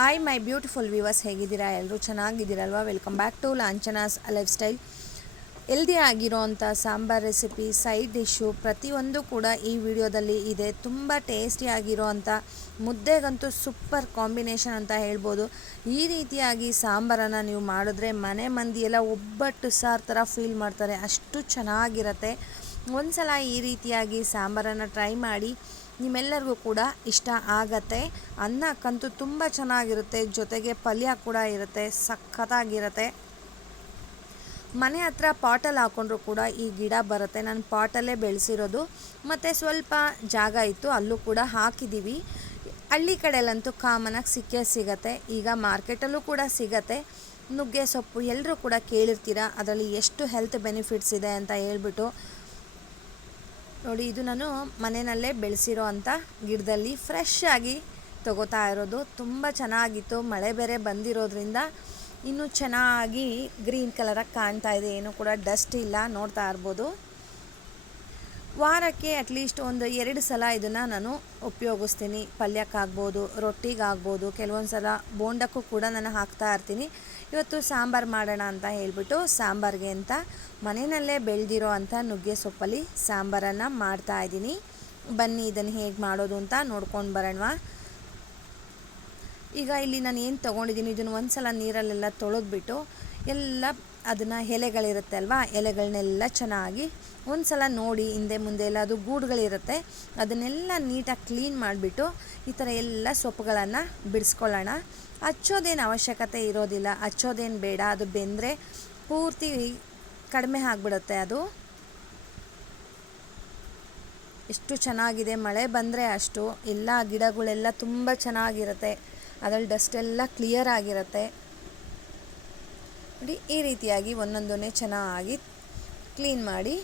Hi my beautiful viewers ಹೇಗಿದ್ದೀರಾ? ಎಲ್ಲರೂ ಚೆನ್ನಾಗಿದ್ದೀರಲ್ವಾ? Welcome back to ಲಾಂಚನಾಸ್ lifestyle ಎಲ್ದಿ ಆಗಿರೋವಂಥ ಸಾಂಬಾರ್ ರೆಸಿಪಿ ಸೈಡ್ ಡಿಶ್ಶು ಪ್ರತಿಯೊಂದು ಕೂಡ ಈ ವಿಡಿಯೋದಲ್ಲಿ ಇದೆ. ತುಂಬ ಟೇಸ್ಟಿಯಾಗಿರೋವಂಥ ಮುದ್ದೆಗಂತೂ ಸೂಪರ್ ಕಾಂಬಿನೇಷನ್ ಅಂತ ಹೇಳ್ಬೋದು. ಈ ರೀತಿಯಾಗಿ ಸಾಂಬಾರನ್ನು ನೀವು ಮಾಡಿದ್ರೆ ಮನೆ ಮಂದಿಯೆಲ್ಲ ಒಬ್ಬಟ್ಟು ಸಾರು ಥರ ಫೀಲ್ ಮಾಡ್ತಾರೆ. ಅಷ್ಟು ಚೆನ್ನಾಗಿರತ್ತೆ. ಒಂದು ಸಲ ಈ ರೀತಿಯಾಗಿ ಸಾಂಬಾರನ್ನು ಟ್ರೈ ಮಾಡಿ ನಿಮ್ಮೆಲ್ಲರಿಗೂ ಕೂಡ ಇಷ್ಟ ಆಗತ್ತೆ. ಅನ್ನಕ್ಕಂತೂ ತುಂಬ ಚೆನ್ನಾಗಿರುತ್ತೆ. ಜೊತೆಗೆ ಪಲ್ಯ ಕೂಡ ಇರುತ್ತೆ. ಸಖತ್ತಾಗಿರುತ್ತೆ. ಮನೆ ಹತ್ರ ಪಾಟಲ್ಲಿ ಹಾಕೊಂಡ್ರು ಕೂಡ ಈ ಗಿಡ ಬರುತ್ತೆ. ನಾನು ಪಾಟಲ್ಲೇ ಬೆಳೆಸಿರೋದು. ಮತ್ತು ಸ್ವಲ್ಪ ಜಾಗ ಇತ್ತು. ಅಲ್ಲೂ ಕೂಡ ಹಾಕಿದ್ದೀವಿ ಹಳ್ಳಿ ಕಡೆಯಲ್ಲಂತೂ ಕಾಮನಾಗಿ ಸಿಕ್ಕೇ ಸಿಗತ್ತೆ. ಈಗ ಮಾರ್ಕೆಟಲ್ಲೂ ಕೂಡ ಸಿಗತ್ತೆ. ನುಗ್ಗೆ ಸೊಪ್ಪು ಎಲ್ಲರೂ ಕೂಡ ಕೇಳಿರ್ತೀರ? ಅದರಲ್ಲಿ ಎಷ್ಟು ಹೆಲ್ತ್ ಬೆನಿಫಿಟ್ಸ್ ಇದೆ ಅಂತ ಹೇಳ್ಬಿಟ್ಟು ನೋಡಿ, ಇದು ನಾನು ಮನೆಯಲ್ಲೇ ಬೆಳೆಸಿರೋ ಅಂಥ ಗಿಡದಲ್ಲಿ ಫ್ರೆಶ್ ಆಗಿ ತಗೋತಾ ಇರೋದು. ತುಂಬ ಚೆನ್ನಾಗಿತ್ತು. ಮಳೆ ಬೇರೆ ಬಂದಿರೋದ್ರಿಂದ ಇನ್ನೂ ಚೆನ್ನಾಗಿ ಗ್ರೀನ್ ಕಲರಾಗಿ ಕಾಣ್ತಾ ಇದೆ. ಏನೂ ಕೂಡ ಡಸ್ಟ್ ಇಲ್ಲ. ನೋಡ್ತಾ ಇರ್ಬೋದು. ವಾರಕ್ಕೆ ಅಟ್ಲೀಸ್ಟ್ ಒಂದು ಎರಡು ಸಲ ಇದನ್ನು ನಾನು ಉಪಯೋಗಿಸ್ತೀನಿ. ಪಲ್ಯಕ್ಕಾಗ್ಬೋದು ರೊಟ್ಟಿಗಾಗ್ಬೋದು ಕೆಲವೊಂದು ಸಲ ಬೋಂಡಕ್ಕೂ ಕೂಡ ನಾನು ಹಾಕ್ತಾ ಇರ್ತೀನಿ. ಇವತ್ತು ಸಾಂಬಾರು ಮಾಡೋಣ ಅಂತ ಹೇಳಿಬಿಟ್ಟು ಸಾಂಬಾರಿಗೆ ಅಂತ ಮನೆಯಲ್ಲೇ ಬೆಳೆದಿರೋ ಅಂಥ ನುಗ್ಗೆ ಸೊಪ್ಪಲ್ಲಿ ಸಾಂಬಾರನ್ನು ಮಾಡ್ತಾ ಇದ್ದೀನಿ. ಬನ್ನಿ ಇದನ್ನು ಹೇಗೆ ಮಾಡೋದು ಅಂತ ನೋಡ್ಕೊಂಡು ಬರೋಣವಾ. ಈಗ ಇಲ್ಲಿ ನಾನು ಏನು ತೊಗೊಂಡಿದ್ದೀನಿ? ಇದನ್ನು ಒಂದು ಸಲ ನೀರಲ್ಲೆಲ್ಲ ತೊಳೆದ್ಬಿಟ್ಟು ಎಲ್ಲ ಅದನ್ನು ಎಲೆಗಳಿರುತ್ತೆ ಅಲ್ವಾ? ಎಲೆಗಳನ್ನೆಲ್ಲ ಚೆನ್ನಾಗಿ ಒಂದು ಸಲ ನೋಡಿ, ಹಿಂದೆ ಮುಂದೆ ಎಲ್ಲ ಅದು ಗೂಡುಗಳಿರುತ್ತೆ. ಅದನ್ನೆಲ್ಲ ನೀಟಾಗಿ ಕ್ಲೀನ್ ಮಾಡಿಬಿಟ್ಟು ಈ ಥರ ಎಲ್ಲ ಸೊಪ್ಪುಗಳನ್ನು ಬಿಡಿಸ್ಕೊಳ್ಳೋಣ. ಹಚ್ಚೋದೇನು ಅವಶ್ಯಕತೆ ಇರೋದಿಲ್ಲ. ಹಚ್ಚೋದೇನು ಬೇಡ. ಅದು ಬೆಂದರೆ ಪೂರ್ತಿ ಕಡಿಮೆ ಆಗಿಬಿಡುತ್ತೆ ಅದು. ಎಷ್ಟು ಚೆನ್ನಾಗಿದೆ ಮಳೆ ಬಂದರೆ ಅಷ್ಟು. ಎಲ್ಲ ಗಿಡಗಳೆಲ್ಲ ತುಂಬ ಚೆನ್ನಾಗಿರುತ್ತೆ. ಅದರಲ್ಲಿ ಡಸ್ಟ್ ಎಲ್ಲ ಕ್ಲಿಯರ್ ಆಗಿರುತ್ತೆ. ನೋಡಿ, ಈ ರೀತಿಯಾಗಿ ಒಂದೊಂದನ್ನೇ ಚೆನ್ನಾಗಿ ಕ್ಲೀನ್ ಮಾಡಿ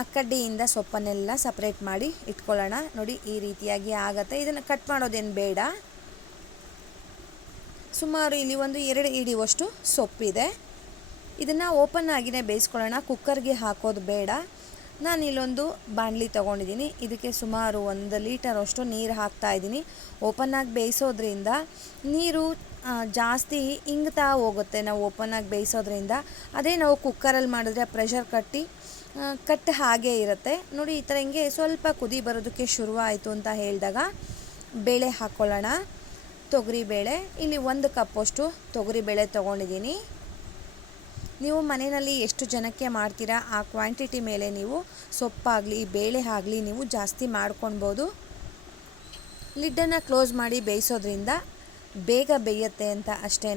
ಆ ಕಡ್ಡಿಯಿಂದ ಸೊಪ್ಪನ್ನೆಲ್ಲ ಸಪ್ರೇಟ್ ಮಾಡಿ ಇಟ್ಕೊಳ್ಳೋಣ. ನೋಡಿ, ಈ ರೀತಿಯಾಗಿ ಆಗತ್ತೆ. ಇದನ್ನು ಕಟ್ ಮಾಡೋದೇನು ಬೇಡ. ಸುಮಾರು ಇಲ್ಲಿ ಒಂದು ಎರಡು ಇಡಿಯುವಷ್ಟು ಸೊಪ್ಪಿದೆ. ಇದನ್ನು ಓಪನ್ ಆಗಿನೇ ಬೇಯಿಸ್ಕೊಳ್ಳೋಣ. ಕುಕ್ಕರ್ಗೆ ಹಾಕೋದು ಬೇಡ. ನಾನು ಇಲ್ಲೊಂದು ಬಾಣಲಿ ತೊಗೊಂಡಿದ್ದೀನಿ. ಇದಕ್ಕೆ ಸುಮಾರು ಒಂದು ಲೀಟರ್ ಅಷ್ಟು ನೀರು ಹಾಕ್ತಾ ಇದ್ದೀನಿ. ಓಪನ್ನಾಗಿ ಬೇಯಿಸೋದ್ರಿಂದ ನೀರು ಜಾಸ್ತಿ ಇಂಗ್ತಾ ಹೋಗುತ್ತೆ ನಾವು ಓಪನ್ನಾಗಿ ಬೇಯಿಸೋದ್ರಿಂದ. ಅದೇ ನಾವು ಕುಕ್ಕರಲ್ಲಿ ಮಾಡಿದ್ರೆ ಪ್ರೆಷರ್ ಕಟ್ಟಿ ಕಟ್ ಹಾಗೇ ಇರುತ್ತೆ. ನೋಡಿ, ಈ ಥರ ಹಿಂಗೆ ಸ್ವಲ್ಪ ಕುದಿ ಬರೋದಕ್ಕೆ ಶುರುವಾಯಿತು ಅಂತ ಹೇಳಿದಾಗ ಬೇಳೆ ಹಾಕ್ಕೊಳ್ಳೋಣ ತೊಗರಿಬೇಳೆ, ಇಲ್ಲಿ ಒಂದು ಕಪ್ಪಷ್ಟು ತೊಗರಿಬೇಳೆ ತೊಗೊಂಡಿದ್ದೀನಿ. ನೀವು ಮನೆಯಲ್ಲಿ ಎಷ್ಟು ಜನಕ್ಕೆ ಮಾಡ್ತೀರಾ? ಆ ಕ್ವಾಂಟಿಟಿ ಮೇಲೆ ನೀವು ಸೊಪ್ಪಾಗಲಿ, ಬೇಳೆ ಆಗಲಿ ನೀವು ಜಾಸ್ತಿ ಮಾಡ್ಕೊಳ್ಬೋದು ಲಿಡ್ಡನ್ನು ಕ್ಲೋಸ್ ಮಾಡಿ ಬೇಯಿಸೋದ್ರಿಂದ ಬೇಗ ಬೇಯುತ್ತೆ ಅಂತ ಅಷ್ಟೇ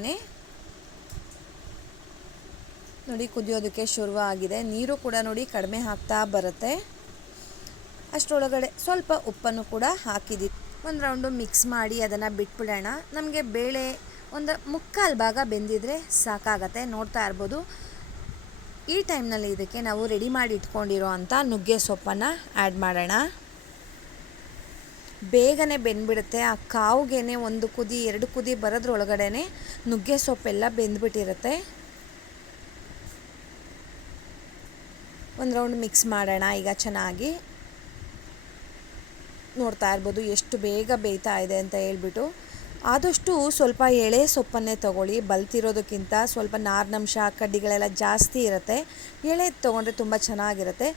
ನೋಡಿ, ಕುದಿಯೋದಕ್ಕೆ ಶುರುವಾಗಿದೆ. ನೀರು ಕೂಡ ನೋಡಿ ಕಡಿಮೆ ಆಗ್ತಾ ಬರುತ್ತೆ. ಅಷ್ಟರೊಳಗಡೆ ಸ್ವಲ್ಪ ಉಪ್ಪನ್ನು ಕೂಡ ಹಾಕಿದ್ದೀವಿ. ಒಂದು ರೌಂಡು ಮಿಕ್ಸ್ ಮಾಡಿ ಅದನ್ನು ಬಿಟ್ಬಿಡೋಣ. ನಮಗೆ ಬೇಳೆ ಒಂದು ಮುಕ್ಕಾಲು ಭಾಗ ಬೆಂದಿದ್ರೆ ಸಾಕಾಗತ್ತೆ, ನೋಡ್ತಾ ಇರ್ಬೋದು. ಈ ಟೈಮ್ನಲ್ಲಿ ಇದಕ್ಕೆ ನಾವು ರೆಡಿ ಮಾಡಿ ಇಟ್ಕೊಂಡಿರೋ ಅಂಥ ನುಗ್ಗೆ ಸೊಪ್ಪನ್ನು ಆ್ಯಡ್ ಮಾಡೋಣ. ಬೇಗನೆ ಬೆಂದ್ಬಿಡುತ್ತೆ. ಆ ಕಾವುಗೆನೆ ಒಂದು ಕುದಿ, ಎರಡು ಕುದಿ ಬರೋದ್ರೊಳಗಡೆ ನುಗ್ಗೆ ಸೊಪ್ಪೆಲ್ಲ ಬೆಂದ್ಬಿಟ್ಟಿರುತ್ತೆ. ಒಂದು ರೌಂಡ್ ಮಿಕ್ಸ್ ಮಾಡೋಣ ಈಗ ಚೆನ್ನಾಗಿ. ನೋಡ್ತಾ ಇರ್ಬೋದು ಎಷ್ಟು ಬೇಗ ಬೇಯ್ತಾ ಇದೆ ಅಂತ ಹೇಳ್ಬಿಟ್ಟು. ಆದಷ್ಟು ಸ್ವಲ್ಪ ಎಳೆ ಸೊಪ್ಪನ್ನೇ ತೊಗೊಳ್ಳಿ. ಬಲ್ತಿರೋದಕ್ಕಿಂತ ಸ್ವಲ್ಪ ನಾರಿನಂಶ ಕಡ್ಡಿಗಳೆಲ್ಲ ಜಾಸ್ತಿ ಇರುತ್ತೆ. ಎಳೆ ತೊಗೊಂಡ್ರೆ ತುಂಬ ಚೆನ್ನಾಗಿರುತ್ತೆ.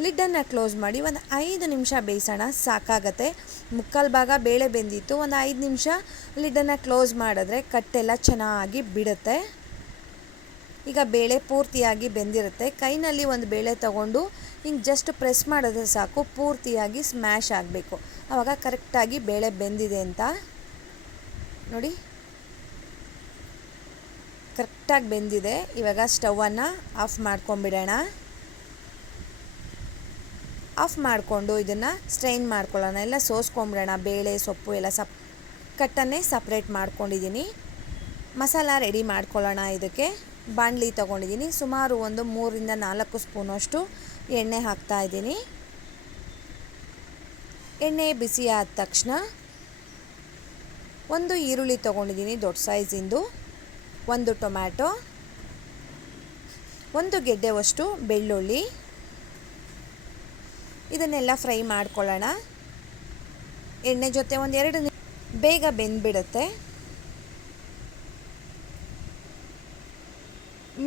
ಲಿಡ್ಡನ್ನು ಕ್ಲೋಸ್ ಮಾಡಿ ಒಂದು ಐದು ನಿಮಿಷ ಬೇಯಿಸೋಣ, ಸಾಕಾಗತ್ತೆ. ಮುಕ್ಕಾಲು ಭಾಗ ಬೇಳೆ ಬೆಂದಿತ್ತು. ಒಂದು ಐದು ನಿಮಿಷ ಲಿಡ್ಡನ್ನು ಕ್ಲೋಸ್ ಮಾಡಿದ್ರೆ ಕಟ್ಟೆಲ್ಲ ಚೆನ್ನಾಗಿ ಬಿಡುತ್ತೆ. ಈಗ ಬೇಳೆ ಪೂರ್ತಿಯಾಗಿ ಬೆಂದಿರುತ್ತೆ. ಕೈನಲ್ಲಿ ಒಂದು ಬೇಳೆ ತಗೊಂಡು ಹಿಂಗೆ ಜಸ್ಟ್ ಪ್ರೆಸ್ ಮಾಡಿದ್ರೆ ಸಾಕು, ಪೂರ್ತಿಯಾಗಿ ಸ್ಮ್ಯಾಶ್ ಆಗಬೇಕು. ಆವಾಗ ಕರೆಕ್ಟಾಗಿ ಬೇಳೆ ಬೆಂದಿದೆ ಅಂತ. ನೋಡಿ. ಕರೆಕ್ಟಾಗಿ ಬೆಂದಿದೆ. ಇವಾಗ ಸ್ಟವನ್ನು ಆಫ್ ಮಾಡ್ಕೊಂಬಿಡೋಣ ಆಫ್ ಮಾಡಿಕೊಂಡು ಇದನ್ನು ಸ್ಟ್ರೈನ್ ಮಾಡ್ಕೊಳ್ಳೋಣ. ಎಲ್ಲ ಸೋಸ್ಕೊಂಬಿಡೋಣ ಬೇಳೆ, ಸೊಪ್ಪು ಎಲ್ಲ ಸಪ್, ಕಟ್ಟನ್ನೇ ಸಪ್ರೇಟ್ ಮಾಡ್ಕೊಂಡಿದ್ದೀನಿ ಮಸಾಲ ರೆಡಿ ಮಾಡ್ಕೊಳ್ಳೋಣ ಇದಕ್ಕೆ. ಬಾಣಲಿ ತೊಗೊಂಡಿದ್ದೀನಿ ಸುಮಾರು ಒಂದು ಮೂರಿಂದ ನಾಲ್ಕು ಸ್ಪೂನಷ್ಟು ಎಣ್ಣೆ ಹಾಕ್ತಾ ಇದ್ದೀನಿ ಎಣ್ಣೆ ಬಿಸಿ ಆದ ತಕ್ಷಣ ಒಂದು ಈರುಳ್ಳಿ ತಗೊಂಡಿದ್ದೀನಿ, ದೊಡ್ಡ ಸೈಜಿಂದು ಒಂದು ಟೊಮ್ಯಾಟೊ. ಒಂದು ಗೆಡ್ಡೆವಷ್ಟು ಬೆಳ್ಳುಳ್ಳಿ. ಇದನ್ನೆಲ್ಲ ಫ್ರೈ ಮಾಡ್ಕೊಳ್ಳೋಣ. ಎಣ್ಣೆ ಜೊತೆ ಒಂದು ಎರಡು ಬೇಗ ಬೆಂದ್ಬಿಡುತ್ತೆ.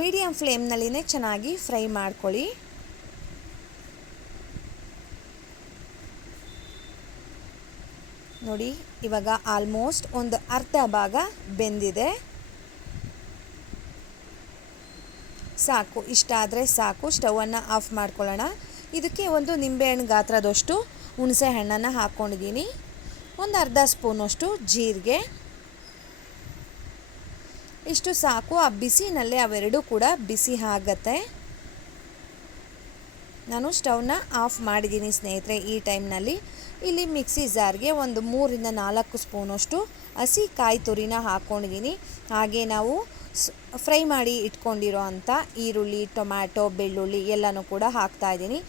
ಮೀಡಿಯಮ್ ಫ್ಲೇಮ್ನಲ್ಲಿನೇ ಚೆನ್ನಾಗಿ ಫ್ರೈ ಮಾಡ್ಕೊಳ್ಳಿ. ನೋಡಿ, ಇವಾಗ ಆಲ್ಮೋಸ್ಟ್ ಒಂದು ಅರ್ಧ ಭಾಗ ಬೆಂದಿದೆ. ಸಾಕು, ಇಷ್ಟ ಆದರೆ ಸಾಕು, ಸ್ಟವನ್ನು ಆಫ್ ಮಾಡ್ಕೊಳ್ಳೋಣ. ಇದಕ್ಕೆ ಒಂದು ನಿಂಬೆಹಣ್ಣು ಗಾತ್ರದಷ್ಟು ಹುಣಸೆ ಹಣ್ಣನ್ನು ಹಾಕ್ಕೊಂಡಿದ್ದೀನಿ. ಒಂದು ಅರ್ಧ ಸ್ಪೂನಷ್ಟು ಜೀರಿಗೆ. ಇಷ್ಟು ಸಾಕು, ಆ ಬಿಸಿನಲ್ಲೇ ಅವೆರಡೂ ಕೂಡ ಬಿಸಿ ಆಗತ್ತೆ. ನಾನು ಸ್ಟವ್ನ ಆಫ್ ಮಾಡಿದ್ದೀನಿ ಸ್ನೇಹಿತರೆ ಈ ಟೈಮ್ನಲ್ಲಿ. ಇಲ್ಲಿ ಮಿಕ್ಸಿ ಜಾರ್ಗೆ ಒಂದು ಮೂರಿಂದ ನಾಲ್ಕು ಸ್ಪೂನಷ್ಟು ಹಸಿ ಕಾಯಿ ತುರಿನ ಹಾಕ್ಕೊಂಡಿದ್ದೀನಿ ಹಾಗೆ ನಾವು ಫ್ರೈ ಮಾಡಿ ಇಟ್ಕೊಂಡಿರೋ ಅಂಥ ಈರುಳ್ಳಿ, ಟೊಮ್ಯಾಟೊ, ಬೆಳ್ಳುಳ್ಳಿ ಎಲ್ಲನೂ ಕೂಡ ಹಾಕ್ತಾಯಿದ್ದೀನಿ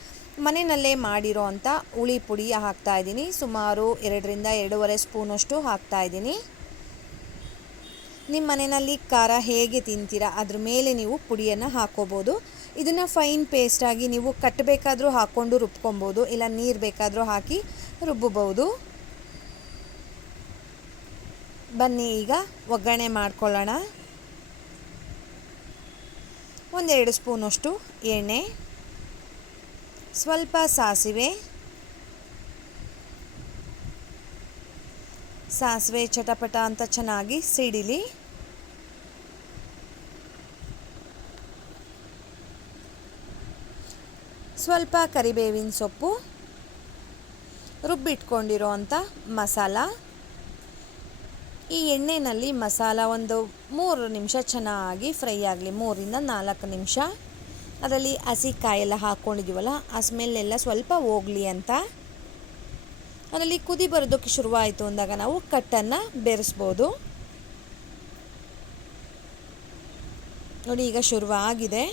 ಮನೆಯಲ್ಲೇ ಮಾಡಿರೋ ಅಂಥ ಹುಳಿ ಪುಡಿ ಹಾಕ್ತಾಯಿದ್ದೀನಿ ಸುಮಾರು ಎರಡರಿಂದ ಎರಡೂವರೆ ಸ್ಪೂನಷ್ಟು ಹಾಕ್ತಾಯಿದ್ದೀನಿ ನಿಮ್ಮ ಮನೆಯಲ್ಲಿ ಖಾರ ಹೇಗೆ ತಿಂತೀರಾ? ಅದ್ರ ಮೇಲೆ ನೀವು ಪುಡಿಯನ್ನು ಹಾಕ್ಕೋಬೋದು ಇದನ್ನು ಫೈನ್ ಪೇಸ್ಟಾಗಿ ನೀವು ಕಟ್ಟಬೇಕಾದ್ರೂ ಹಾಕ್ಕೊಂಡು ರುಬ್ಕೊಬೋದು, ಇಲ್ಲ ನೀರು ಬೇಕಾದರೂ ಹಾಕಿ ರುಬ್ಬಬಹುದು. ಬನ್ನಿ ಈಗ ಒಗ್ಗರಣೆ ಮಾಡ್ಕೊಳ್ಳೋಣ. ಒಂದೆರಡು ಸ್ಪೂನಷ್ಟು ಎಣ್ಣೆ, ಸ್ವಲ್ಪ ಸಾಸಿವೆ ಸಾಸಿವೆ ಚಟಪಟ ಅಂತ ಚೆನ್ನಾಗಿ ಸಿಡಿಲಿ. ಸ್ವಲ್ಪ ಕರಿಬೇವಿನ ಸೊಪ್ಪು, ರುಬ್ಬಿಟ್ಕೊಂಡಿರೋ ಅಂಥ ಮಸಾಲ. ಈ ಎಣ್ಣೆಯಲ್ಲಿ ಮಸಾಲ ಒಂದು ಮೂರು ನಿಮಿಷ ಚೆನ್ನಾಗಿ ಫ್ರೈ ಆಗಲಿ, ಮೂರಿಂದ ನಾಲ್ಕು ನಿಮಿಷ. ಅದರಲ್ಲಿ ಹಸಿ ಕಾಯೆಲ್ಲ ಹಾಕ್ಕೊಂಡಿದ್ದೀವಲ್ಲ ಆ ಸ್ಮೆಲ್ಲೆಲ್ಲ ಸ್ವಲ್ಪ ಹೋಗಲಿ ಅಂತ. ಅದರಲ್ಲಿ ಕುದಿ ಬರೋದಕ್ಕೆ ಶುರುವಾಯಿತು ಅಂದಾಗ ನಾವು ಕಟ್ಟನ್ನು ಬೆರೆಸ್ಬೋದು. ನೋಡಿ, ಈಗ ಶುರುವಾಗಿದೆ.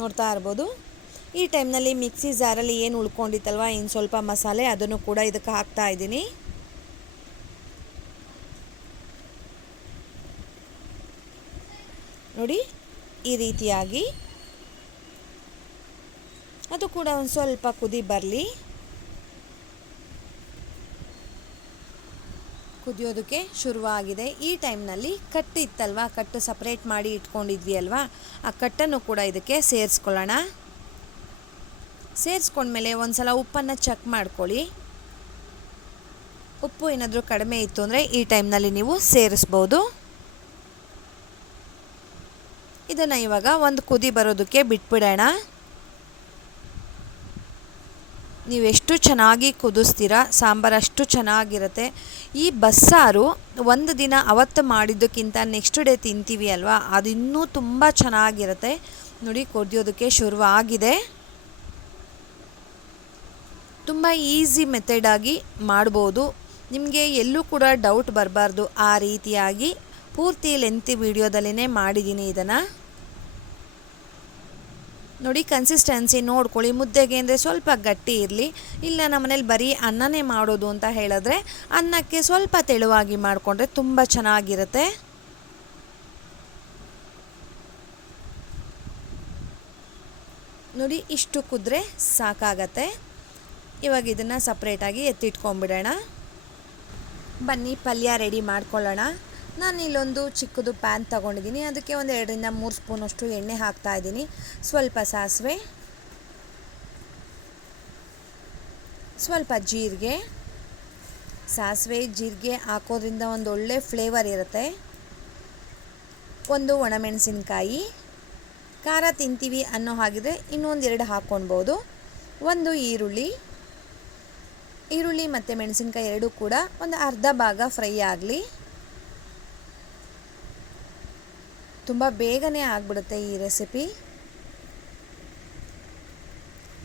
ನೋಡ್ತಾ ಇರ್ಬೋದು. ಈ ಟೈಮ್ನಲ್ಲಿ ಮಿಕ್ಸಿ ಜಾರಲ್ಲಿ ಏನು ಉಳ್ಕೊಂಡಿತ್ತಲ್ವ? ಇನ್ನು ಸ್ವಲ್ಪ ಮಸಾಲೆ ಅದನ್ನು ಕೂಡ ಇದಕ್ಕೆ ಹಾಕ್ತಾ ಇದ್ದೀನಿ. ನೋಡಿ, ಈ ರೀತಿಯಾಗಿ. ಅದು ಕೂಡ ಒಂದು ಸ್ವಲ್ಪ ಕುದಿ ಬರಲಿ. ಕುದಿಯೋದಕ್ಕೆ ಶುರುವಾಗಿದೆ. ಈ ಟೈಮ್ನಲ್ಲಿ ಕಟ್ಟು ಇತ್ತಲ್ವ ಕಟ್ಟು ಸಪ್ರೇಟ್ ಮಾಡಿ ಇಟ್ಕೊಂಡಿದ್ವಿ ಅಲ್ವಾ? ಆ ಕಟ್ಟನ್ನು ಕೂಡ ಇದಕ್ಕೆ ಸೇರಿಸ್ಕೊಳ್ಳೋಣ. ಸೇರಿಸ್ಕೊಂಡ್ಮೇಲೆ ಒಂದು ಸಲ ಉಪ್ಪನ್ನು ಚೆಕ್ ಮಾಡ್ಕೊಳ್ಳಿ. ಉಪ್ಪು ಏನಾದರೂ ಕಡಿಮೆ ಇತ್ತು ಅಂದರೆ ಈ ಟೈಮ್ನಲ್ಲಿ ನೀವು ಸೇರಿಸ್ಬೋದು. ಇದನ್ನು ಇವಾಗ ಒಂದು ಕುದಿ ಬರೋದಕ್ಕೆ ಬಿಟ್ಬಿಡೋಣ. ನೀವೆಷ್ಟು ಚೆನ್ನಾಗಿ ಕುದಿಸ್ತೀರಾ, ಸಾಂಬಾರು ಅಷ್ಟು ಚೆನ್ನಾಗಿರುತ್ತೆ. ಈ ಬಸ್ಸಾರು ಒಂದು ದಿನ ಅವತ್ತು ಮಾಡಿದ್ದಕ್ಕಿಂತ ನೆಕ್ಸ್ಟ್ ಡೇ ತಿಂತೀವಿ ಅಲ್ವಾ, ಅದು ಇನ್ನೂ ತುಂಬ ಚೆನ್ನಾಗಿರುತ್ತೆ. ನೋಡಿ, ಕುದಿಯೋದಕ್ಕೆ ಶುರುವಾಗಿದೆ. ತುಂಬ ಈಸಿ ಮೆಥಡಾಗಿ ಮಾಡ್ಬೋದು. ನಿಮಗೆ ಎಲ್ಲೂ ಕೂಡ ಡೌಟ್ ಬರಬಾರ್ದು. ಆ ರೀತಿಯಾಗಿ ಪೂರ್ತಿ ಲೆಂತಿ ವಿಡಿಯೋದಲ್ಲೇ ಮಾಡಿದ್ದೀನಿ ಇದನ್ನು. ನೋಡಿ ಕನ್ಸಿಸ್ಟೆನ್ಸಿ ನೋಡ್ಕೊಳ್ಳಿ. ಮುದ್ದೆಗೆ ಅಂದರೆ ಸ್ವಲ್ಪ ಗಟ್ಟಿ ಇರಲಿ. ಇಲ್ಲ, ನಮ್ಮನೇಲಿ ಬರೀ ಅನ್ನನೇ ಮಾಡೋದು ಅಂತ ಹೇಳಿದ್ರೆ ಅನ್ನಕ್ಕೆ ಸ್ವಲ್ಪ ತೆಳುವಾಗಿ ಮಾಡಿಕೊಂಡ್ರೆ ತುಂಬ ಚೆನ್ನಾಗಿರುತ್ತೆ. ನೋಡಿ, ಇಷ್ಟು ಕುದ್ರೆ ಸಾಕಾಗತ್ತೆ. ಇವಾಗ ಇದನ್ನು ಸಪ್ರೇಟಾಗಿ ಎತ್ತಿಟ್ಕೊಂಡ್ಬಿಡೋಣ. ಬನ್ನಿ, ಪಲ್ಯ ರೆಡಿ ಮಾಡ್ಕೊಳ್ಳೋಣ. ನಾನು ಇಲ್ಲೊಂದು ಚಿಕ್ಕದು ಪ್ಯಾನ್ ತೊಗೊಂಡಿದ್ದೀನಿ ಅದಕ್ಕೆ ಒಂದು ಎರಡರಿಂದ ಮೂರು ಸ್ಪೂನಷ್ಟು ಎಣ್ಣೆ ಹಾಕ್ತಾ ಇದ್ದೀನಿ. ಸ್ವಲ್ಪ ಸಾಸಿವೆ. ಸ್ವಲ್ಪ ಜೀರಿಗೆ. ಸಾಸಿವೆ, ಜೀರಿಗೆ ಹಾಕೋದ್ರಿಂದ ಒಂದು ಒಳ್ಳೆ ಫ್ಲೇವರ್ ಇರುತ್ತೆ. ಒಂದು ಒಣಮೆಣಸಿನ್ಕಾಯಿ. ಖಾರ ತಿಂತೀವಿ ಅನ್ನೋ ಹಾಗಿದ್ರೆ ಇನ್ನೊಂದು ಎರಡು ಹಾಕ್ಕೊಳ್ಬೋದು ಒಂದು ಈರುಳ್ಳಿ. ಈರುಳ್ಳಿ ಮತ್ತು ಮೆಣಸಿನ್ಕಾಯಿ ಎರಡೂ ಕೂಡ ಒಂದು ಅರ್ಧ ಭಾಗ ಫ್ರೈ ಆಗಲಿ. ತುಂಬ ಬೇಗನೆ ಆಗಿಬಿಡುತ್ತೆ ಈ ರೆಸಿಪಿ.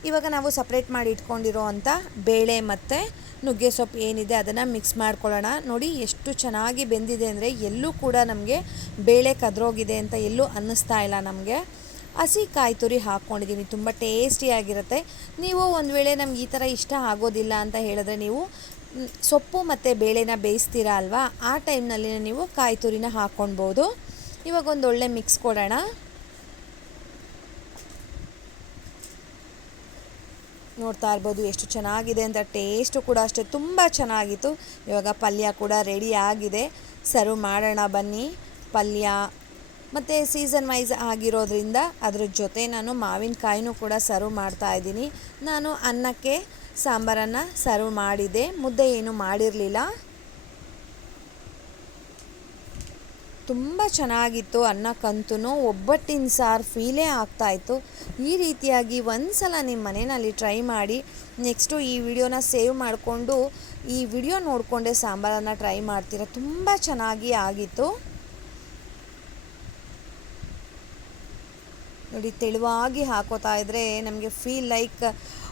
ಇವಾಗ ನಾವು ಸಪ್ರೇಟ್ ಮಾಡಿ ಇಟ್ಕೊಂಡಿರೋ ಅಂಥ ಬೇಳೆ ಮತ್ತು ನುಗ್ಗೆ ಸೊಪ್ಪು ಏನಿದೆ ಅದನ್ನು ಮಿಕ್ಸ್ ಮಾಡ್ಕೊಳ್ಳೋಣ. ನೋಡಿ ಎಷ್ಟು ಚೆನ್ನಾಗಿ ಬೆಂದಿದೆ ಅಂದರೆ ಎಲ್ಲೂ ಕೂಡ ನಮಗೆ ಬೇಳೆ ಕದ್ರೋಗಿದೆ ಅಂತ ಎಲ್ಲೂ ಅನ್ನಿಸ್ತಾ ಇಲ್ಲ ನಮಗೆ. ಹಸಿ ಕಾಯಿ ತುರಿ ಹಾಕ್ಕೊಂಡಿದ್ದೀನಿ ತುಂಬ ಟೇಸ್ಟಿಯಾಗಿರುತ್ತೆ ನೀವು ಒಂದು ವೇಳೆ ನಮ್ಗೆ ಈ ಥರ ಇಷ್ಟ ಆಗೋದಿಲ್ಲ ಅಂತ ಹೇಳಿದ್ರೆ ನೀವು ಸೊಪ್ಪು ಮತ್ತು ಬೇಳೆನ ಬೇಯಿಸ್ತೀರಾ ಅಲ್ವಾ, ಆ ಟೈಮ್ನಲ್ಲಿ ನೀವು ಕಾಯಿ ತುರಿನ ಹಾಕ್ಕೊಳ್ಬೋದು ಇವಾಗ ಒಂದು ಒಳ್ಳೆ ಮಿಕ್ಸ್ ಕೊಡೋಣ. ನೋಡ್ತಾ ಇರ್ಬೋದು ಎಷ್ಟು ಚೆನ್ನಾಗಿದೆ ಅಂತ ಟೇಸ್ಟು ಕೂಡ ಅಷ್ಟೇ, ತುಂಬ ಚೆನ್ನಾಗಿತ್ತು. ಇವಾಗ ಪಲ್ಯ ಕೂಡ ರೆಡಿ ಆಗಿದೆ. ಸರ್ವ್ ಮಾಡೋಣ ಬನ್ನಿ. ಪಲ್ಯ ಮತ್ತು ಸೀಸನ್ ವೈಸ್ ಆಗಿರೋದ್ರಿಂದ ಅದ್ರ ಜೊತೆ ನಾನು ಮಾವಿನಕಾಯಿನೂ ಕೂಡ ಸರ್ವ್ ಮಾಡ್ತಾ ಇದ್ದೀನಿ. ನಾನು ಅನ್ನಕ್ಕೆ ಸಾಂಬಾರನ್ನು ಸರ್ವ್ ಮಾಡಿದೆ. ಮುದ್ದೆ ಏನು ಮಾಡಿರಲಿಲ್ಲ. ತುಂಬ ಚೆನ್ನಾಗಿತ್ತು ಅನ್ನಕ್ಕಂತೂ ಒಬ್ಬಟ್ಟಿನ ಸಾರು ಫೀಲೇ ಆಗ್ತಾಯಿತ್ತು ಈ ರೀತಿಯಾಗಿ ಒಂದು ಸಲ ನಿಮ್ಮ ಮನೆಯಲ್ಲಿ ಟ್ರೈ ಮಾಡಿ ನೆಕ್ಸ್ಟು ಈ ವಿಡಿಯೋನ ಸೇವ್ ಮಾಡಿಕೊಂಡು, ಈ ವಿಡಿಯೋ ನೋಡಿಕೊಂಡೆ ಸಾಂಬಾರನ್ನು ಟ್ರೈ ಮಾಡ್ತೀರ. ತುಂಬ ಚೆನ್ನಾಗಿ ಆಗಿತ್ತು. ನೋಡಿ, ತೆಳುವಾಗಿ ಹಾಕೋತಾ ಇದ್ದರೆ ನಮಗೆ ಫೀಲ್ ಲೈಕ್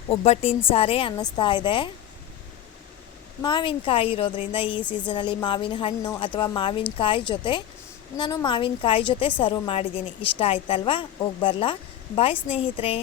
ಒಬ್ಬಟ್ಟಿನ ಸಾರೆ ಅನ್ನಿಸ್ತಾ ಇದೆ. ಮಾವಿನಕಾಯಿ ಇರೋದ್ರಿಂದ ಈ ಸೀಸನಲ್ಲಿ ಮಾವಿನ ಹಣ್ಣು ಅಥವಾ ಮಾವಿನಕಾಯಿ ಜೊತೆ, ನಾನು ಮಾವಿನಕಾಯಿ ಜೊತೆ ಸರ್ವ್ ಮಾಡಿದ್ದೀನಿ. ಇಷ್ಟ ಆಯ್ತಲ್ವಾ? ಹೋಗಿ ಬರಲಾ. ಬಾಯ್ ಸ್ನೇಹಿತರೆ.